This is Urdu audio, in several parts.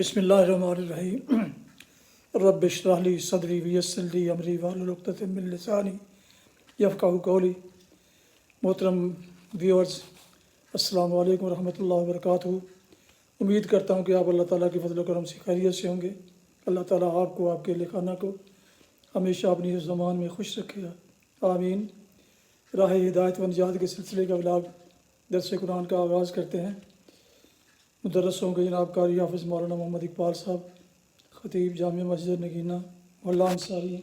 بسم اللہ الرحمن الرحیم رب اشرح لی صدری ویسر لی امری واحلل عقدۃ من لسانی یفقہوا قولی۔ محترم ویورز، السلام علیکم ورحمۃ اللہ وبرکاتہ۔ امید کرتا ہوں کہ آپ اللہ تعالیٰ کے فضل و کرم سے خیریت سے ہوں گے۔ اللہ تعالیٰ آپ کو، آپ کے اہل خانہ کو ہمیشہ اپنی اس زمان میں خوش رکھے گا، آمین۔ راہ ہدایت و نجات کے سلسلے کا ولاگ درس قرآن کا آغاز کرتے ہیں۔ مدرس ہوں گے جناب قاری حافظ مولانا محمد اقبال صاحب، خطیب جامع مسجد نگینہ محلہ انصاری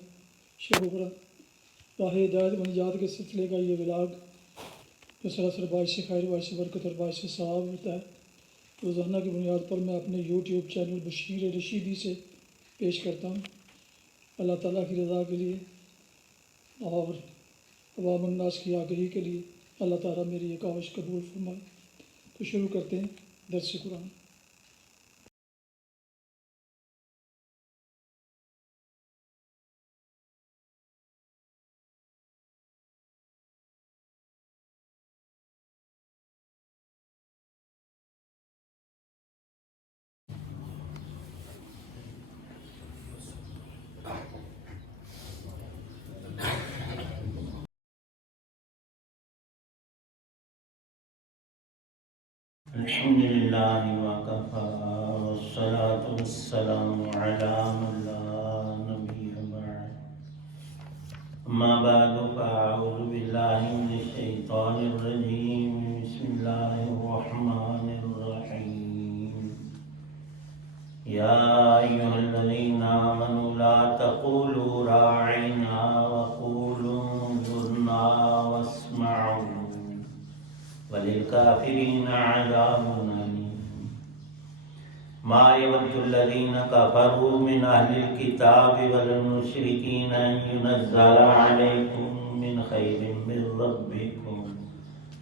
شیخوپورہ۔ راہ ہدایت و نجات کے سلسلے کا یہ ولاگ جو سراسر باعث خیر، باعث برکت اور باعث ثواب ہوتا ہے، روزانہ کی بنیاد پر میں اپنے یوٹیوب چینل بشیر رشیدی سے پیش کرتا ہوں۔ اللہ تعالیٰ کی رضا کے لیے اور عوام الناس کی آگہی کے لیے اللہ تعالیٰ میری یہ کاوش قبول فرمائے۔ تو شروع کرتے ہیں درس قرآن۔ الحمدللہ وکفی والصلاة والسلام علی من لا نبی بعد، اما بعد فاعوذ باللہ من الشیطان الرجیم، بسم اللہ الرحمن الرحیم۔ یا ایھا الذین آمنوا لا تقولوا راعنا وقولوا انظرنا واسمعوا وَلِلْكَافِرِينَ عَذَابٌ أَلِيمٌ۔ مَا يَوَدُّ الَّذِينَ كَفَرُوا مِنْ أَهْلِ الْكِتَابِ وَالْمُشْرِكِينَ أَنْ يُنَزَّلَ عَلَيْكُمْ مِنْ خَيْرٍ مِّن رَّبِّكُمْ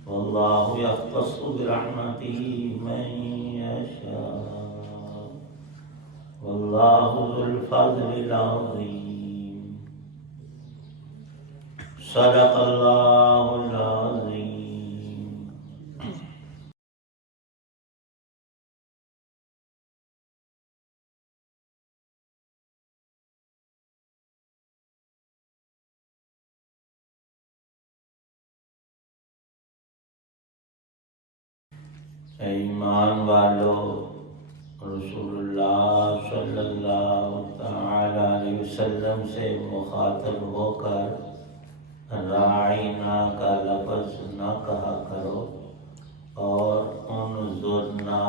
وَاللَّهُ يَخْتَصُّ بِرَحْمَتِهِ مَن يَشَاءُ وَاللَّهُ ذُو الْفَضْلِ الْعَظِيمِ۔ صدق اللہ العظیم۔ اے ایمان والو، رسول اللہ صلی اللہ تعالی علیہ وسلم سے مخاطب ہو کر راعینا کا لفظ نہ کہا کرو اور انظرنا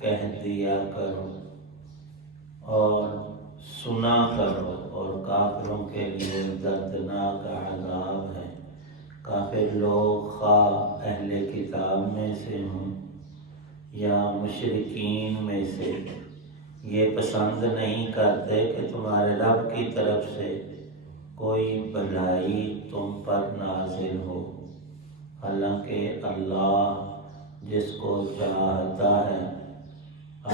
کہہ دیا کرو اور سنا کرو، اور کافروں کے لیے دردناک عذاب ہے۔ کافر لوگ خواہ اہل کتاب میں سے ہوں یا مشرکین میں سے، یہ پسند نہیں کرتے کہ تمہارے رب کی طرف سے کوئی بھلائی تم پر نازل ہو، حالانکہ اللہ جس کو چاہتا ہے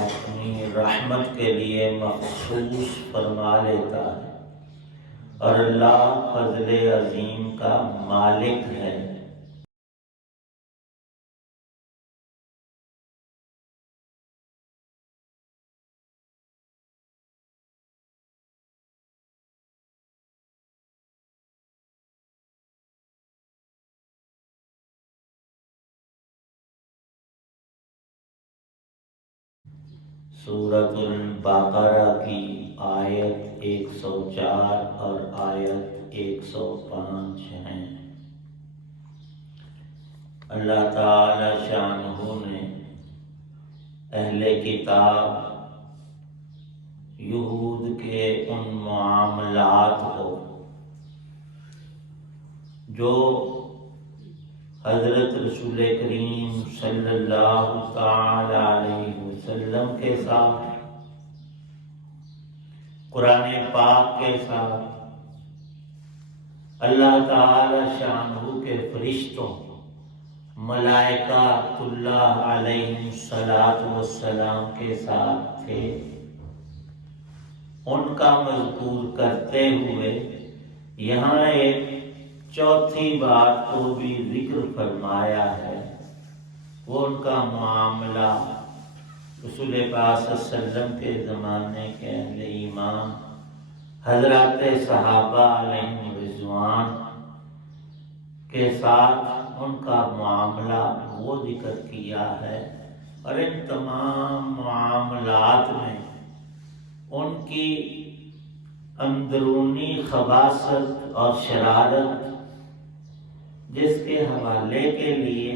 اپنی رحمت کے لیے مخصوص فرما لیتا ہے، اور اللہ فضل عظیم کا مالک ہے۔ سورۃ البقرہ کی آیت 104 اور آیت 105 ہیں۔ اللہ تعالی شانہ نے اہل کتاب یہود کے ان معاملات کو جو حضرت رسول کریم صلی اللہ تعالی علیہ وسلم کے ساتھ، قرآن پاک کے ساتھ، اللہ تعالی شانہ کے فرشتوں، ملائکۃ اللہ علیہ السلام کے ساتھ تھے، ان کا مذکور کرتے ہوئے یہاں ایک چوتھی بات کو بھی ذکر فرمایا ہے، وہ ان کا معاملہ رسول پاک صلی اللہ علیہ وسلم کے زمانے کے اہل ایمان حضرات صحابہ علیہم رضوان کے ساتھ ان کا معاملہ وہ ذکر کیا ہے، اور ان تمام معاملات میں ان کی اندرونی خباثت اور شرارت، جس کے حوالے کے لیے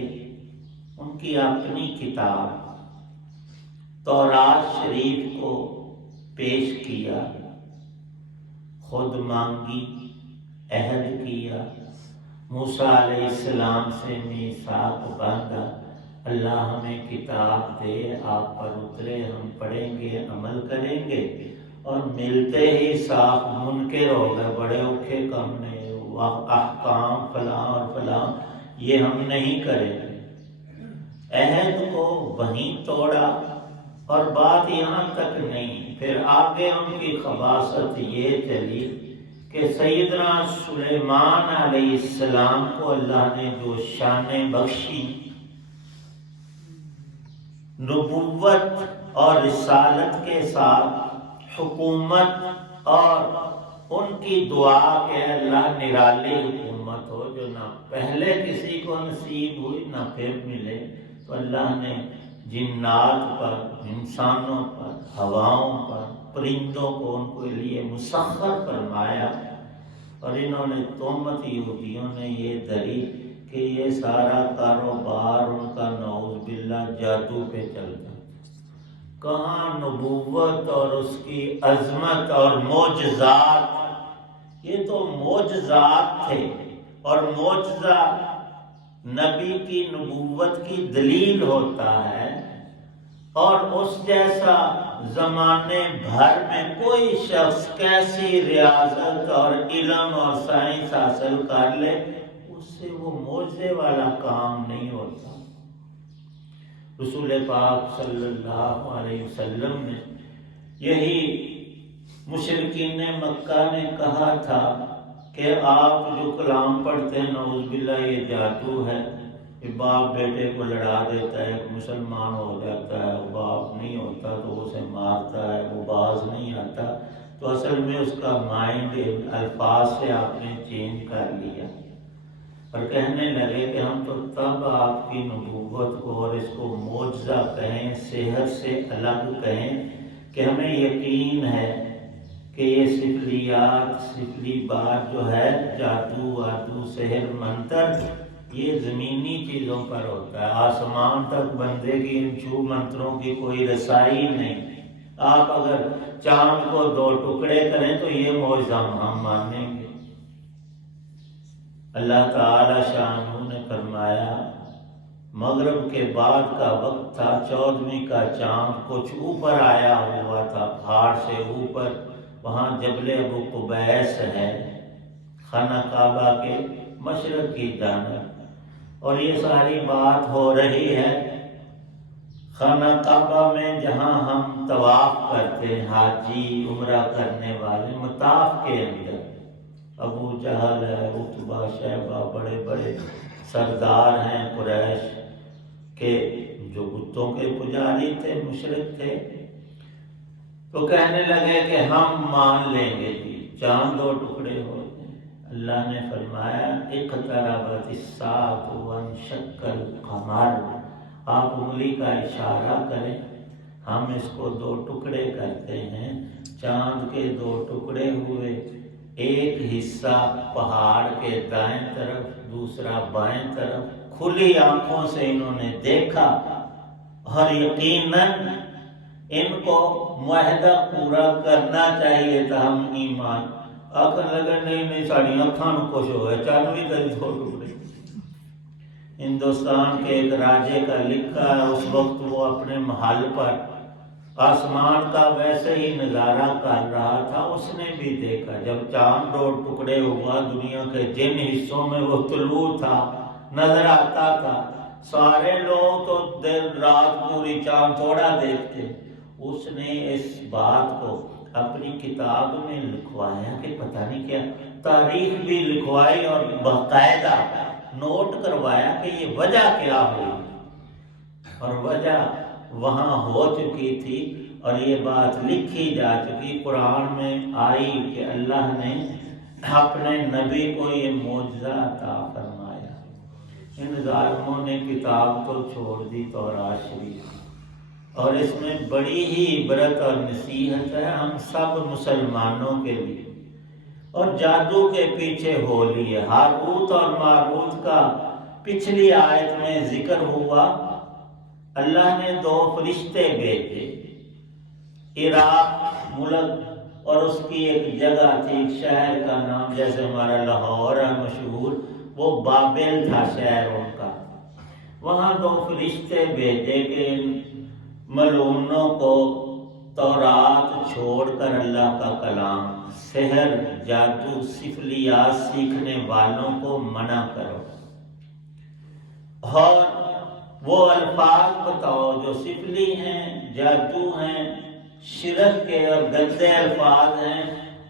ان کی اپنی کتاب تورات شریف کو پیش کیا، خود مانگی، عہد کیا، موسیٰ علیہ السلام سے میثاق باندھا، اللہ ہمیں کتاب دے، آپ پر اترے، ہم پڑھیں گے، عمل کریں گے، اور ملتے ہی صاف منکر ہو گئے، بڑے اوکھے کم نہیں، احکام فلاں اور فلاں یہ ہم نہیں کریں گے۔ عہد کو وہیں توڑا، اور بات یہاں تک نہیں، پھر آگے ان کی خباثت یہ چلی کہ سیدنا سلیمان علیہ السلام کو اللہ نے جو شان بخشی، نبوت اور رسالت کے ساتھ حکومت، اور ان کی دعا کہ اللہ نرالی حکومت ہو جو نہ پہلے کسی کو نصیب ہوئی نہ پھر ملے، تو اللہ نے جنات پر، انسانوں پر، ہواؤں پر، پرندوں کو ان کے لیے مسخر فرمایا، اور انہوں نے تہمت یہودیوں نے یہ دری کہ یہ سارا کاروبار ان کا نعوذ باللہ جادو پہ چلتا، کہاں نبوت اور اس کی عظمت اور معجزات، یہ تو معجزات تھے، اور معجزہ نبی کی نبوت کی دلیل ہوتا ہے، اور اس جیسا زمانے بھر میں کوئی شخص کیسی ریاضت اور علم اور سائنس حاصل کر لے، اس سے وہ معجزے والا کام نہیں ہوتا۔ رسول پاک صلی اللہ علیہ وسلم نے یہی مشرکین مکہ نے کہا تھا کہ آپ جو کلام پڑھتے ہیں نعوذ باللہ یہ جادو ہے، کہ باپ بیٹے کو لڑا دیتا ہے، مسلمان ہو جاتا ہے، باپ نہیں ہوتا تو اسے مارتا ہے، وہ باز نہیں آتا، تو اصل میں اس کا مائنڈ الفاظ سے آپ نے چینج کر لیا، اور کہنے لگے کہ ہم تو تب آپ کی نبوت کو اور اس کو معجزہ کہیں، صحت سے الگ کہیں کہ ہمیں یقین ہے کہ یہ سفلیات، سفلی بات جو ہے، جادو وادو سحر منتر، یہ زمینی چیزوں پر ہوتا ہے، آسمان تک بندے کی ان چھو منتروں کی کوئی رسائی نہیں۔ آپ اگر چاند کو 2 ٹکڑے کریں تو یہ معجزہ ہم مانیں گے۔ اللہ تعالی شانہ نے فرمایا مغرب کے بعد کا وقت تھا، 14ویں کا چاند کچھ اوپر آیا ہوا تھا، پہاڑ سے اوپر، وہاں جبل ابو قبیس ہے خانہ کعبہ کے مشرق کی جانب، اور یہ ساری بات ہو رہی ہے خانہ کعبہ میں جہاں ہم طواف کرتے ہیں، حاجی عمرہ کرنے والے، مطاف کے اندر ابو جہل ہے، عتبہ، شیبہ، بڑے بڑے سردار ہیں قریش کے جو بتوں کے پجاری تھے، مشرک تھے، تو کہنے لگے کہ ہم مان لیں گے جی، چاند 2 ٹکڑے ہو گئے۔ اللہ نے فرمایا اقتربت الساعۃ وانشق القمر، آپ انگلی کا اشارہ کریں، ہم اس کو 2 ٹکڑے کرتے ہیں، چاند کے 2 ٹکڑے ہوئے، ایک حصہ پہاڑ کے دائیں طرف، دوسرا بائیں طرف، کھلی آنکھوں سے انہوں نے دیکھا، اور یقیناً ان کو معاہدہ پورا کرنا چاہیے تھا، ہم ایمان آخر لگے نہیں ساڑی اکھاں کچھ ہوئے، 94 کا 2 ٹکڑے۔ ہندوستان کے ایک راجے کا لکھا ہے، اس وقت وہ اپنے محل پر آسمان کا ویسے ہی نظارہ کر رہا تھا، اس نے بھی دیکھا جب چاند 2 ٹکڑے ہوا، دنیا کے جن حصوں میں وہ طلوع تھا نظر آتا تھا، سارے لوگ تو دن رات پوری چاند تھوڑا دیکھتے، اس نے اس بات کو اپنی کتاب میں لکھوایا کہ پتہ نہیں کیا، تاریخ بھی لکھوائی اور باقاعدہ نوٹ کروایا کہ یہ وجہ کیا ہوئی، اور وجہ وہاں ہو چکی تھی، اور یہ بات لکھی جا چکی، قرآن میں آئی کہ اللہ نے اپنے نبی کو یہ معجزہ عطا فرمایا۔ ان ظالموں نے کتاب تو چھوڑ دی، تورات شریف، اور اس میں بڑی ہی عبرت اور نصیحت ہے ہم سب مسلمانوں کے لیے۔ اور جادو کے پیچھے ہو لیے، ہاروت اور ماروت کا پچھلی آیت میں ذکر ہوا۔ اللہ نے 2 فرشتے بھیجے، عراق ملک اور اس کی ایک جگہ تھی، ایک شہر کا نام جیسے ہمارا لاہور ہے مشہور، وہ بابل تھا شہر ان کا۔ وہاں 2 فرشتے بھیجے کہ ان ملعونوں کو تورات چھوڑ کر اللہ کا کلام، سحر، جادو، سفلیات سیکھنے والوں کو منع کرو، اور وہ الفاظ بتاؤ جو سفلی ہیں، جادو ہیں، شرک کے اور گندے الفاظ ہیں،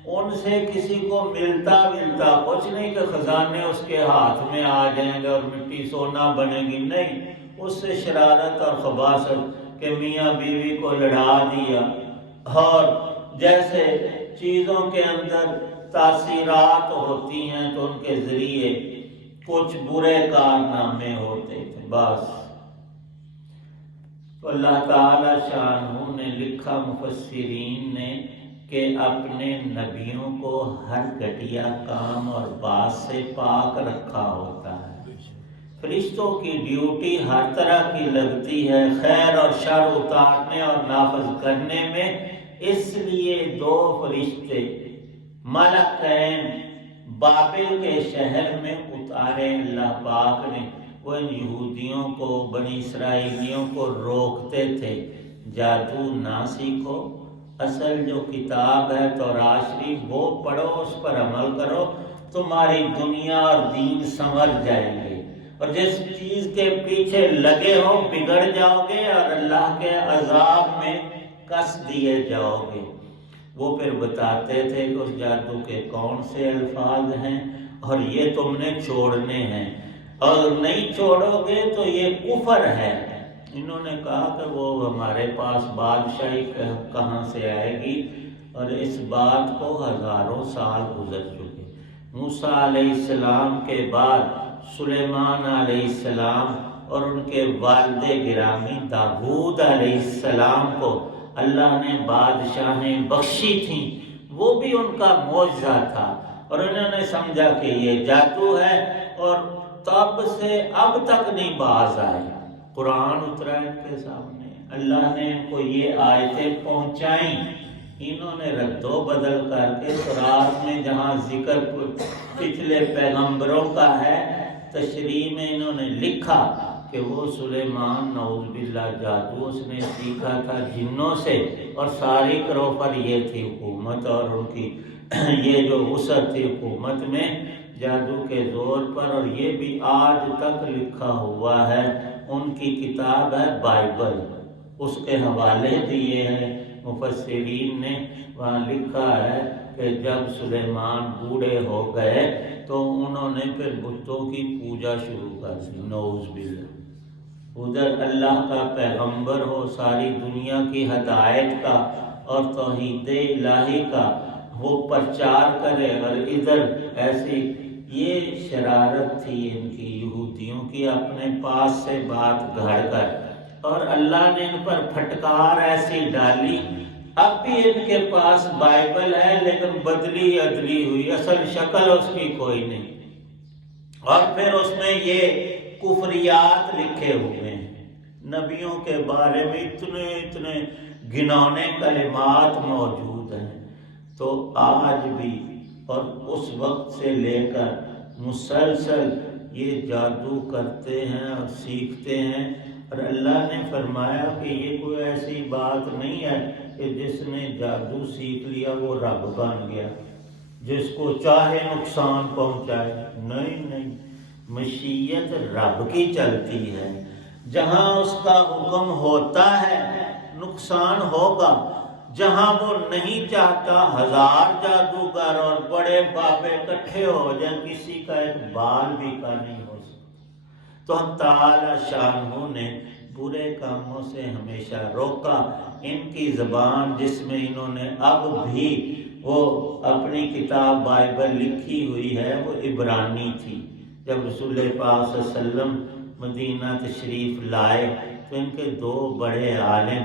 ان سے کسی کو ملتا کچھ نہیں کہ خزانے اس کے ہاتھ میں آ جائیں گے اور مٹی سونا بنے گی، نہیں، اس سے شرارت اور خباثت کہ میاں بیوی کو لڑا دیا، اور جیسے چیزوں کے اندر تاثیرات ہوتی ہیں تو ان کے ذریعے کچھ برے کارنامے ہوتے تھے، بس۔ تو اللہ تعالی شانہ نے لکھا، مفسرین نے، کہ اپنے نبیوں کو ہر گھٹیا کام اور بات سے پاک رکھا ہوتا ہے۔ فرشتوں کی ڈیوٹی ہر طرح کی لگتی ہے، خیر اور شر اتارنے اور نافذ کرنے میں، اس لیے 2 فرشتے ملکین بابل کے شہر میں اتارے اللہ پاک نے۔ وہ ان یہودیوں کو، بنی اسرائیلیوں کو روکتے تھے، جادو نہ سیکھو، اصل جو کتاب ہے تورات شریف وہ پڑھو، اس پر عمل کرو، تمہاری دنیا اور دین سنور جائیں گے، اور جس چیز کے پیچھے لگے ہو بگڑ جاؤ گے اور اللہ کے عذاب میں کس دیے جاؤ گے۔ وہ پھر بتاتے تھے کہ اس جادو کے کون سے الفاظ ہیں اور یہ تم نے چھوڑنے ہیں، اور نہیں چھوڑو گے تو یہ کفر ہے۔ انہوں نے کہا کہ وہ ہمارے پاس بادشاہی کہاں سے آئے گی، اور اس بات کو ہزاروں سال گزر چکے۔ موسیٰ علیہ السلام کے بعد سلیمان علیہ السلام اور ان کے والد گرامی داؤد علیہ السلام کو اللہ نے بادشاہیں بخشی تھیں، وہ بھی ان کا معجزہ تھا، اور انہوں نے سمجھا کہ یہ جادو ہے، اور تب سے اب تک نہیں باز آئے۔ قرآن اترا ان کے سامنے، اللہ نے ان کو یہ آیتیں پہنچائیں، انہوں نے رد و بدل کر کے تورات میں جہاں ذکر پچھلے پیغمبروں کا ہے، تشریح میں انہوں نے لکھا کہ وہ سلیمان نعوذ باللہ جادو اس نے سیکھا تھا جنوں سے، اور ساری کرو پر یہ تھی حکومت، اور ان کی یہ جو وسعت تھی حکومت میں جادو کے زور پر، اور یہ بھی آج تک لکھا ہوا ہے۔ ان کی کتاب ہے بائبل، اس کے حوالے دیے ہیں مفسرین نے، وہاں لکھا ہے کہ جب سلیمان بوڑھے ہو گئے تو انہوں نے پھر بتوں کی پوجا شروع کر دی، نعوذ باللہ۔ ادھر اللہ کا پیغمبر ہو، ساری دنیا کی ہدایت کا اور توحید الہی کا وہ پرچار کرے، اور ادھر ایسی یہ شرارت تھی ان کی یہودیوں کی، اپنے پاس سے بات گھڑ کر، اور اللہ نے ان پر پھٹکار ایسی ڈالی۔ اب بھی ان کے پاس بائبل ہے لیکن بدلی ادلی ہوئی، اصل شکل اس کی کوئی نہیں، اور پھر اس میں یہ کفریات لکھے ہوئے ہیں، نبیوں کے بارے میں اتنے گنانے کلمات موجود ہیں۔ تو آج بھی اور اس وقت سے لے کر مسلسل یہ جادو کرتے ہیں اور سیکھتے ہیں، اور اللہ نے فرمایا کہ یہ کوئی ایسی بات نہیں ہے کہ جس نے جادو سیکھ لیا وہ رب بن گیا، جس کو چاہے نقصان پہنچائے، نہیں، مشیت رب کی چلتی ہے، جہاں اس کا حکم ہوتا ہے نقصان ہوگا، جہاں وہ نہیں چاہتا 1000 جادوگر اور بڑے بابے اکٹھے ہو جائیں، کسی کا ایک بال بھی کا نہیں ہو سکتا۔ تو ہم تعالی شانہ نے برے کاموں سے ہمیشہ روکا۔ ان کی زبان جس میں انہوں نے اب بھی وہ اپنی کتاب بائبل لکھی ہوئی ہے وہ عبرانی تھی۔ جب رسول پاک صلی اللہ علیہ وسلم مدینہ تشریف لائے تو ان کے دو بڑے عالم،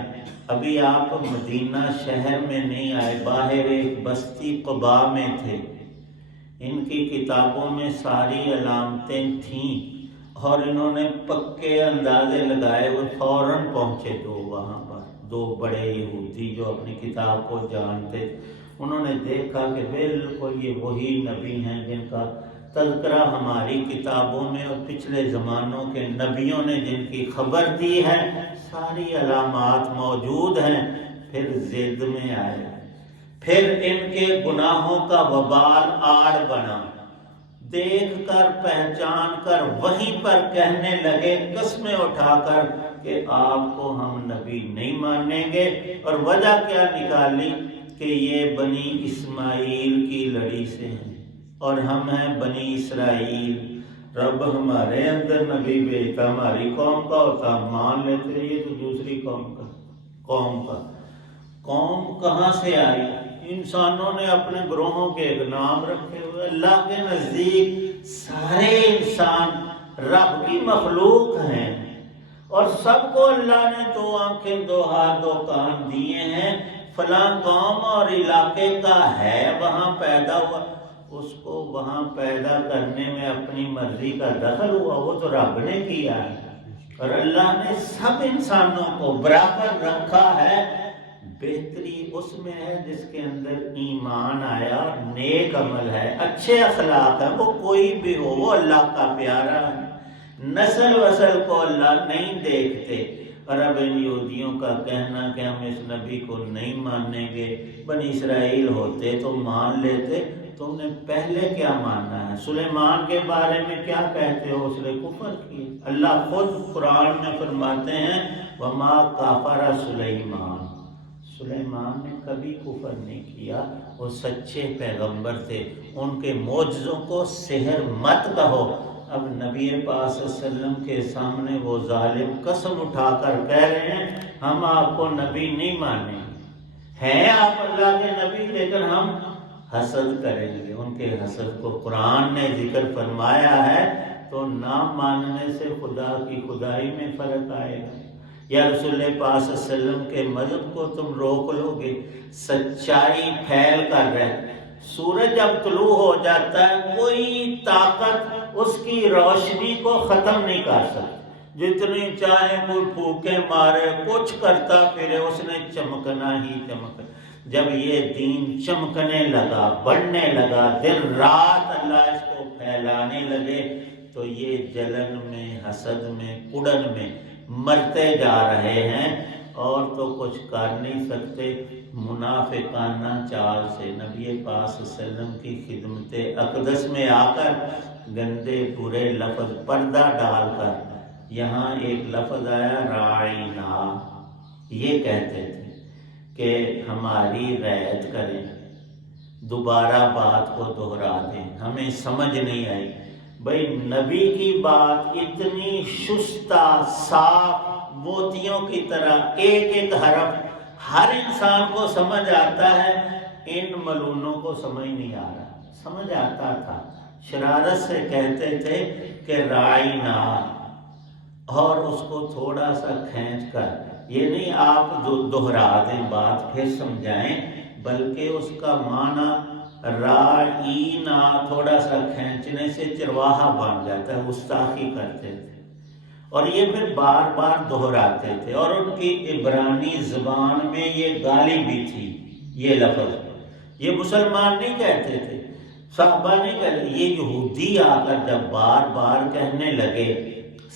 ابھی آپ مدینہ شہر میں نہیں آئے، باہر ایک بستی قباء میں تھے، ان کی کتابوں میں ساری علامتیں تھیں اور انہوں نے پکے اندازے لگائے ہوئے فوراً پہنچے وہاں پر دو بڑے یہودی جو اپنی کتاب کو جانتے، انہوں نے دیکھا کہ بالکل یہ وہی نبی ہیں جن کا تذکرہ ہماری کتابوں میں اور پچھلے زمانوں کے نبیوں نے جن کی خبر دی ہے، ساری علامات موجود ہیں۔ پھر ضد میں آئے، پھر ان کے گناہوں کا وبال آڑ بنا، دیکھ کر پہچان کر وہیں پر کہنے لگے قسمیں اٹھا کر کہ آپ کو ہم نبی نہیں مانیں گے، اور وجہ کیا نکالی کہ یہ بنی اسماعیل کی لڑی سے ہیں اور ہم ہیں بنی اسرائیل، رب ہمارے اندر نبی بھیجتا ہماری قوم کا ہوتا ہم مان لیتے، یہ تو دوسری قوم کا قوم کہاں سے آئی؟ انسانوں نے اپنے گروہوں کے ایک نام رکھے ہوئے، اللہ کے نزدیک سارے انسان رب کی مخلوق ہیں اور سب کو اللہ نے دو آنکھیں دو ہاتھ دو کان دیے ہیں، فلاں قوم اور علاقے کا ہے وہاں پیدا ہوا، اس کو وہاں پیدا کرنے میں اپنی مرضی کا دخل ہوا، وہ تو رب نے کیا ہے، اور اللہ نے سب انسانوں کو برابر رکھا ہے۔ بہتری اس میں ہے جس کے اندر ایمان آیا اور نیک عمل ہے، اچھے اخلاق ہے، وہ کوئی بھی ہو وہ اللہ کا پیارا ہے۔ نسل وسل کو اللہ نہیں دیکھتے، اور اب ان یہودیوں کا کہنا کہ ہم اس نبی کو نہیں مانیں گے، بنی اسرائیل ہوتے تو مان لیتے، تم نے پہلے کیا ماننا ہے؟ سلیمان کے بارے میں کیا کہتے ہو؟ اس نے کفر کیا۔ اللہ خود قرآن میں فرماتے ہیں وما کفر سلیمان، سلیمان نے کبھی کفر نہیں کیا، وہ سچے پیغمبر تھے، ان کے معجزوں کو سحر مت کہو۔ اب نبی پاک صلی اللہ علیہ وسلم کے سامنے وہ ظالم قسم اٹھا کر کہہ رہے ہیں ہم آپ کو نبی نہیں مانیں گے، ہیں آپ اللہ کے نبی لیکن ہم حسد کریں گے۔ ان کے حسد کو قرآن نے ذکر فرمایا ہے، تو نہ ماننے سے خدا کی خدائی میں فرق آئے گا، یا رسول پاک صلی اللہ علیہ وسلم کے مذہب کو تم روک لو گے؟ سچائی پھیل کر رہے، سورج جب طلوع ہو جاتا ہے کوئی طاقت اس کی روشنی کو ختم نہیں کر سکتی، جتنی چاہے کوئی پھوکے مارے کچھ کرتا پھرے، اس نے چمکنا ہی چمکنا۔ جب یہ دین چمکنے لگا بڑھنے لگا دن رات اللہ اس کو پھیلانے لگے، تو یہ جلن میں حسد میں کڑن میں مرتے جا رہے ہیں، اور تو کچھ کر نہیں سکتے۔ منافقانہ چال سے نبی پاک صلی اللہ علیہ وسلم کی خدمت اقدس میں آ کر گندے برے لفظ پردہ ڈال کر، یہاں ایک لفظ آیا راعینا، یہ کہتے تھے کہ ہماری رعایت کریں، دوبارہ بات کو دہرا دیں، ہمیں سمجھ نہیں آئی۔ بھئی نبی کی بات اتنی شستہ صاف موتیوں کی طرح ایک ایک حرف ہر انسان کو سمجھ آتا ہے، ان ملونوں کو سمجھ نہیں آ رہا، سمجھ آتا تھا، شرارت سے کہتے تھے کہ رائنا، اور اس کو تھوڑا سا کھینچ کر، یہ نہیں آپ دہرا دیں بات پھر سمجھائیں، بلکہ اس کا معنی رائینا تھوڑا سا کھینچنے سے چرواہا بن جاتا ہے، گستاخی کرتے تھے، اور یہ پھر بار بار دہراتے تھے، اور ان کی عبرانی زبان میں یہ گالی بھی تھی، یہ لفظ یہ مسلمان نہیں کہتے تھے، صحابہ نہیں کہتے، یہ یہودی آ کر جب بار بار کہنے لگے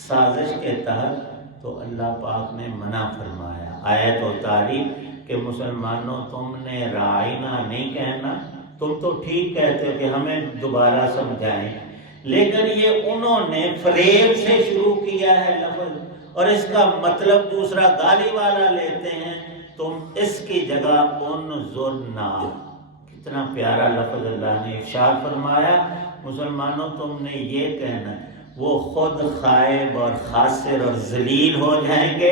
سازش کے تحت، تو اللہ پاک نے منع فرمایا، آیت اتاری کہ مسلمانوں تم نے رائنا نہیں کہنا، تم تو ٹھیک کہتے ہو کہ ہمیں دوبارہ سمجھائیں، لیکن یہ انہوں نے فریب سے شروع کیا ہے لفظ، اور اس کا مطلب دوسرا گالی والا لیتے ہیں، تم اس کی جگہ انظرنا، کتنا پیارا لفظ اللہ نے ارشاد فرمایا، مسلمانوں تم نے یہ کہنا ہے، وہ خود خائب اور خاسر اور ذلیل ہو جائیں گے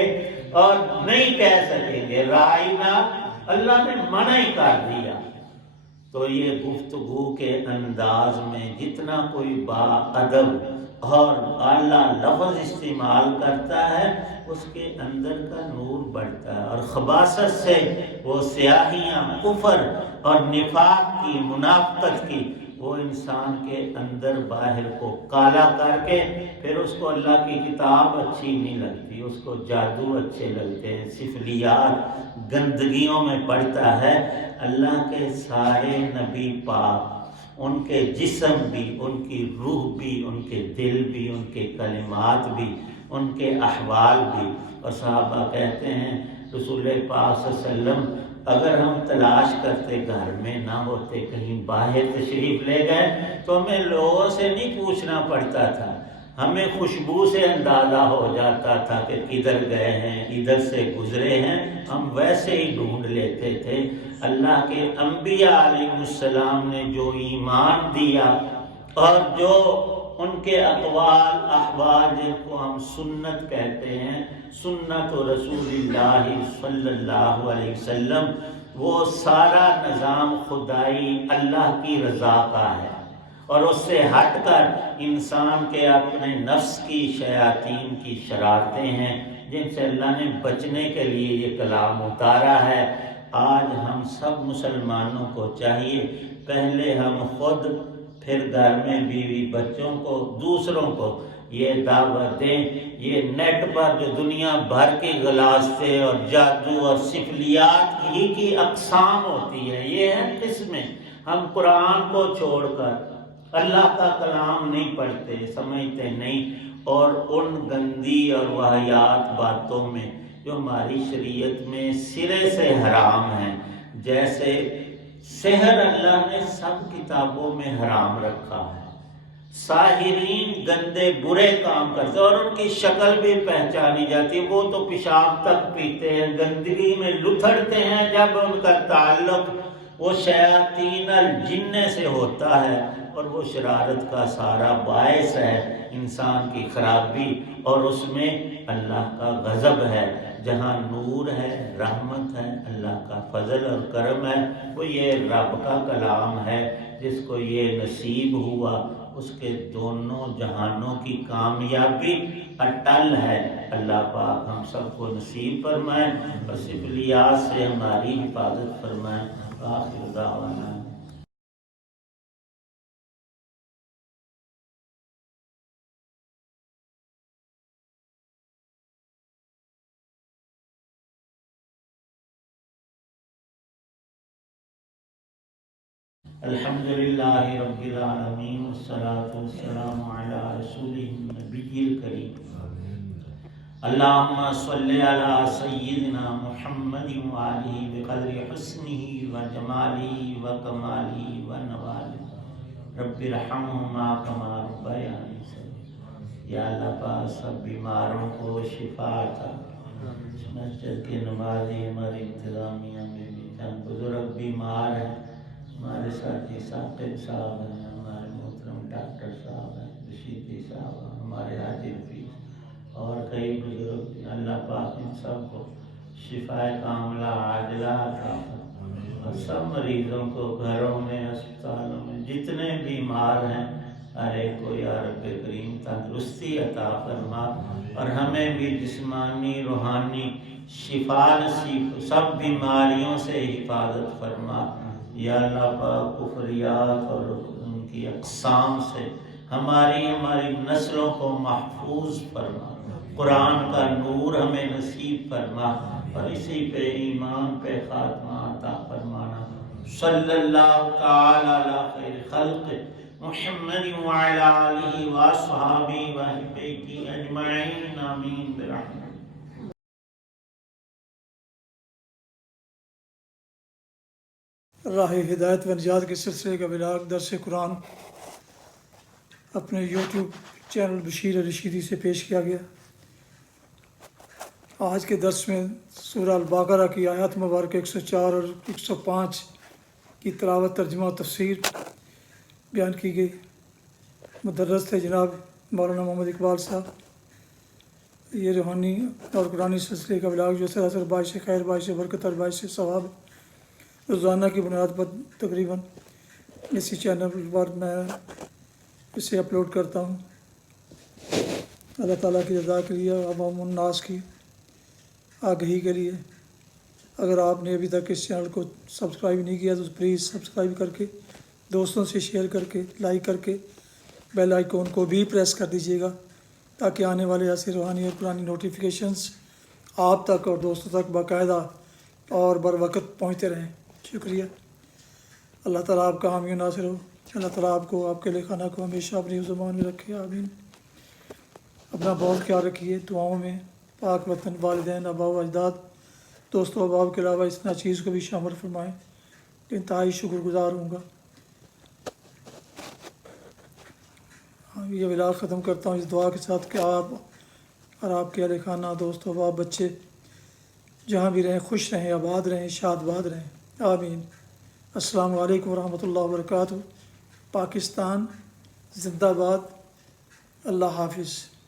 اور نہیں کہہ سکیں گے رائنا، اللہ نے منع ہی کر دیا۔ تو یہ گفتگو کے انداز میں جتنا کوئی با ادب اور اعلیٰ لفظ استعمال کرتا ہے اس کے اندر کا نور بڑھتا ہے، اور خباثت سے وہ سیاہیاں کفر اور نفاق کی، منافقت کی، وہ انسان کے اندر باہر کو کالا کر کے پھر اس کو اللہ کی کتاب اچھی نہیں لگتی، اس کو جادو اچھے لگتے ہیں، سفلیات گندگیوں میں پڑتا ہے۔ اللہ کے سارے نبی پاک، ان کے جسم بھی، ان کی روح بھی، ان کے دل بھی، ان کے کلمات بھی، ان کے احوال بھی، اور صحابہ کہتے ہیں رسول پاک صلی اللہ علیہ وسلم اگر ہم تلاش کرتے گھر میں نہ ہوتے، کہیں باہر تشریف لے گئے تو ہمیں لوگوں سے نہیں پوچھنا پڑتا تھا، ہمیں خوشبو سے اندازہ ہو جاتا تھا کہ کدھر گئے ہیں، ادھر سے گزرے ہیں، ہم ویسے ہی ڈھونڈ لیتے تھے۔ اللہ کے انبیاء علیہ السلام نے جو ایمان دیا اور جو ان کے اقوال احوال جن کو ہم سنت کہتے ہیں، سنت رسول اللہ صلی اللہ علیہ وسلم، وہ سارا نظام خدائی اللہ کی رضا کا ہے، اور اس سے ہٹ کر انسان کے اپنے نفس کی، شیاطین کی شرارتیں ہیں جن سے اللہ نے بچنے کے لیے یہ کلام اتارا ہے۔ آج ہم سب مسلمانوں کو چاہیے پہلے ہم خود، پھر گھر میں بیوی بچوں کو، دوسروں کو یہ دعوت دیں۔ یہ نیٹ پر جو دنیا بھر کی غلاظتیں اور جادو اور سفلیات ہی کی اقسام ہوتی ہے، یہ ہیں قسمیں، ہم قرآن کو چھوڑ کر اللہ کا کلام نہیں پڑھتے، سمجھتے نہیں، اور ان گندی اور واہیات باتوں میں جو ہماری شریعت میں سرے سے حرام ہیں، جیسے سحر اللہ نے سب کتابوں میں حرام رکھا ہے، ساحرین گندے برے کام کرتے اور ان کی شکل بھی پہچانی جاتی ہے، وہ تو پیشاب تک پیتے ہیں، گندگی میں لتھڑتے ہیں، جب ان کا تعلق وہ شیاطین الجن سے ہوتا ہے، اور وہ شرارت کا سارا باعث ہے انسان کی خرابی، اور اس میں اللہ کا غضب ہے۔ جہاں نور ہے، رحمت ہے، اللہ کا فضل اور کرم ہے، وہ یہ رب کا کلام ہے، جس کو یہ نصیب ہوا اس کے دونوں جہانوں کی کامیابی اٹل ہے۔ اللہ پاک ہم سب کو نصیب فرمائے اور سفلیات سے ہماری حفاظت فرمائے۔ آخر دعوانا الحمدللہ رب العالمین، والصلاة والسلام علی رسولہ النبی الکریم۔ اللہم صلی علی سیدنا محمد وآلہ بقدر حسنہ وجمالہ وکمالہ ونوالہ، رب ارحمہما کما ربیانی صغیرا۔ یا اللہ پاک سب بیماروں کو شفا عطا، مسجد کے نمازی، ہماری انتظامیہ میں بھی چند بزرگ بیمار ہیں، ہمارے ساتھی ثاقب صاحب ہیں، ہمارے محترم ڈاکٹر صاحب ہیں، رشیدی صاحب ہیں، ہمارے حاجی حفیظ اور کئی بزرگ ہیں، اللہ پاک ان سب کو شفا کاملہ عاجلہ عطا فرمائے، اور سب مریضوں کو گھروں میں، اسپتالوں میں جتنے بیمار ہیں ہر ایک کو یا رب کریم تندرستی عطا فرما، اور ہمیں بھی جسمانی روحانی شفا نصیب، سب بیماریوں سے حفاظت فرما۔ یا اللہ پاک کفریات اور ان کی اقسام سے ہماری نسلوں کو محفوظ فرما، قرآن کا نور ہمیں نصیب فرما، اور اسی پہ ایمان پہ خاتمہ عطا فرمانا۔ صلی اللہ تعالی علی خیر خلق محمد وعلی آلہ واصحابہ وحبہ اجمعین، آمین برحمتہ۔ راہ ہدایت و نجات کے سلسلے کا بلاغ درس قرآن اپنے یوٹیوب چینل بشیر رشیدی سے پیش کیا گیا۔ آج کے درس میں سورہ البقرہ کی آیات مبارکہ 104 اور 105 کی تلاوت، ترجمہ و تفسیر بیان کی گئی۔ مدرس تھے جناب مولانا محمد اقبال صاحب، یہ روحانی اور قرآنی سلسلے کا بلاگ جو سراسر باعث خیر، باعث برکت اور باعث ثواب روزانہ کی بنیاد پر تقریباً اسی چینل پر میں اسے اپلوڈ کرتا ہوں۔ اللہ تعالیٰ کی رضا کے لیے، عوام الناس کی آگہی کے لیے، اگر آپ نے ابھی تک اس چینل کو سبسکرائب نہیں کیا تو پلیز سبسکرائب کر کے، دوستوں سے شیئر کر کے، لائک کر کے بیل آئیکن کو بھی پریس کر دیجیے گا، تاکہ آنے والے ایسے روحانی اور قرآنی نوٹیفیکیشنز آپ تک اور دوستوں تک باقاعدہ اور بر وقت پہنچتے رہیں۔ شکریہ۔ اللہ تعالیٰ آپ کا حامی و ناصر ہو۔ اللہ تعالیٰ آپ کو، آپ کے لئے خانہ کو ہمیشہ اپنی زبان میں رکھے، آمین۔ اپنا بہت خیال رکھیے، دعاؤں میں پاک وطن، والدین، آباء و اجداد، دوستوں احباب کے علاوہ اس چیز کو بھی شامل فرمائیں۔ انتہائی شکر گزار ہوں گا۔ یہ ولاگ ختم کرتا ہوں اس دعا کے ساتھ کہ آپ اور آپ کے اہل خانہ، دوست احباب، بچے جہاں بھی رہیں خوش رہیں، آباد رہیں، شاد باد رہیں، آمین۔ السلام علیکم ورحمۃ اللہ وبرکاتہ۔ پاکستان زندہ باد۔ اللہ حافظ۔